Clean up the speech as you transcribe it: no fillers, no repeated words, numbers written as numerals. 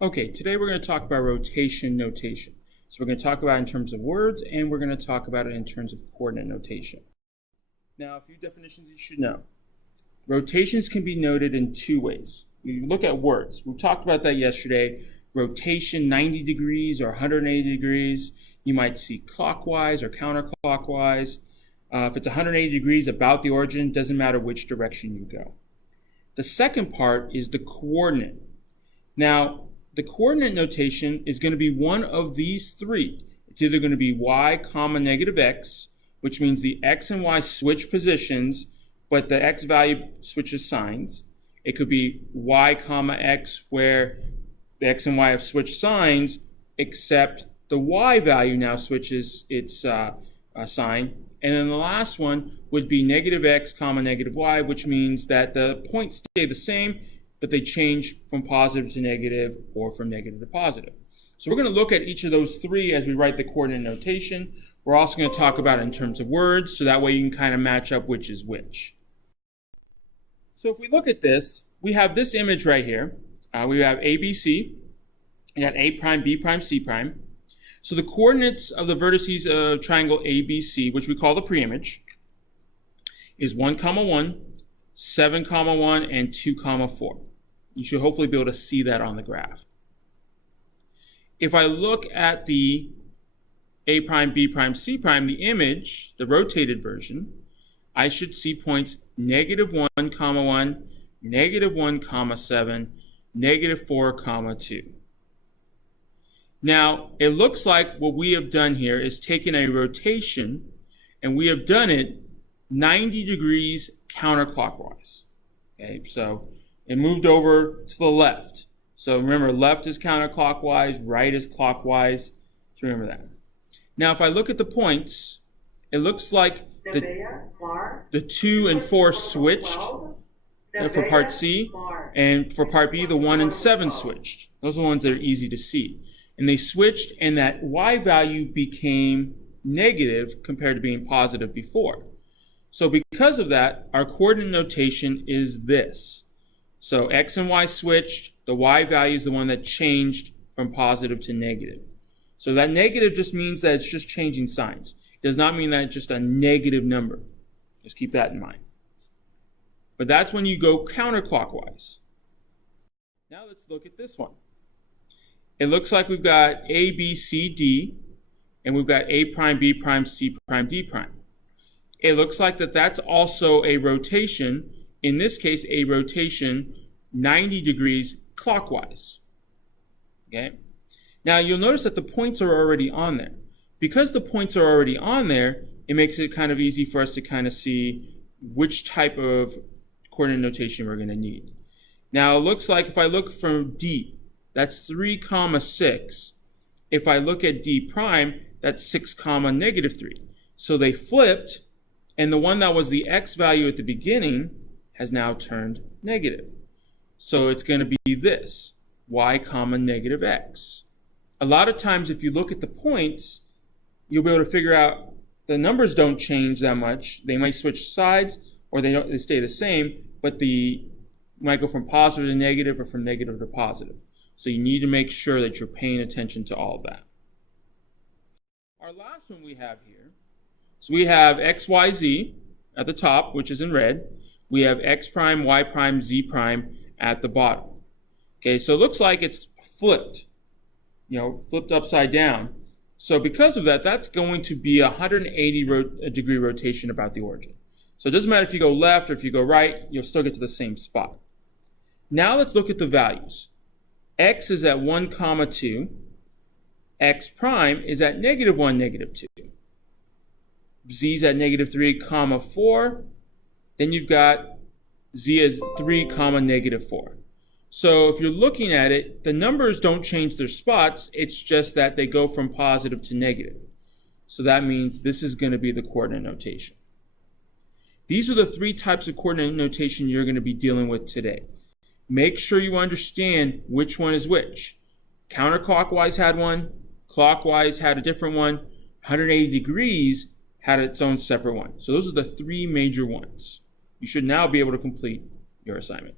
Okay, today we're going to talk about rotation notation. So we're going to talk about it in terms of words, and we're going to talk about it in terms of coordinate notation. Now, a few definitions you should know. Rotations can be noted in two ways. You look at words. We talked about that yesterday. Rotation 90 degrees or 180 degrees. You might see clockwise or counterclockwise. If it's 180 degrees about the origin, doesn't matter which direction you go. The second part is the coordinate. Now, the coordinate notation is going to be one of these three. It's either going to be y comma negative x, which means the x and y switch positions, but the x value switches signs. It could be y comma x, where the x and y have switched signs, except the y value now switches its sign. And then the last one would be negative x comma negative y, which means that the points stay the same, but they change from positive to negative or from negative to positive. So we're going to look at each of those three as we write the coordinate notation. We're also going to talk about it in terms of words, so that way you can kind of match up which is which. So if we look at this, we have this image right here. We have ABC, we got A prime, B prime, C prime. So the coordinates of the vertices of triangle ABC, which we call the preimage, is 1, 1, 7, 1, and 2, 4. You should hopefully be able to see that on the graph. If I look at the A prime, B prime, C prime, the image, the rotated version, I should see points negative 1, 1, negative 1, 7, negative 4, 2. Now, it looks like what we have done here is taken a rotation, and we have done it 90 degrees counterclockwise. Okay, so it moved over to the left. So remember, left is counterclockwise, right is clockwise. So remember that. Now, if I look at the points, it looks like the 2 and 4 switched for part C, and for part B, the 1 and 7 switched. Those are the ones that are easy to see. And they switched, and that y value became negative compared to being positive before. So because of that, our coordinate notation is this. So x and y switched, the y value is the one that changed from positive to negative. So that negative just means that it's just changing signs. It does not mean that it's just a negative number. Just keep that in mind. But that's when you go counterclockwise. Now let's look at this one. It looks like we've got A, B, C, D, and we've got A prime, B prime, C prime, D prime. It looks like that's also a rotation, in this case, a rotation 90 degrees clockwise. Okay? Now, you'll notice that the points are already on there. Because the points are already on there, it makes it kind of easy for us to kind of see which type of coordinate notation we're going to need. Now, it looks like if I look from D, that's 3, 6. If I look at D prime, that's 6, negative 3. So they flipped, and the one that was the x value at the beginning has now turned negative. So it's going to be this, y, negative x. A lot of times if you look at the points, you'll be able to figure out the numbers don't change that much. They might switch sides, or they stay the same, but they might go from positive to negative or from negative to positive. So you need to make sure that you're paying attention to all of that. Our last one we have here, so we have x, y, z at the top, which is in red. We have x prime, y prime, z prime at the bottom. Okay, so it looks like it's flipped, flipped upside down. So because of that, that's going to be a 180 degree rotation about the origin. So it doesn't matter if you go left or if you go right, you'll still get to the same spot. Now let's look at the values. X is at 1, 2. X prime is at negative 1, negative 2. Z is at negative 3, 4. Then you've got Z is 3, negative 4. So if you're looking at it, the numbers don't change their spots. It's just that they go from positive to negative. So that means this is going to be the coordinate notation. These are the three types of coordinate notation you're going to be dealing with today. Make sure you understand which one is which. Counterclockwise had one, clockwise had a different one, 180 degrees had its own separate one. So those are the three major ones. You should now be able to complete your assignment.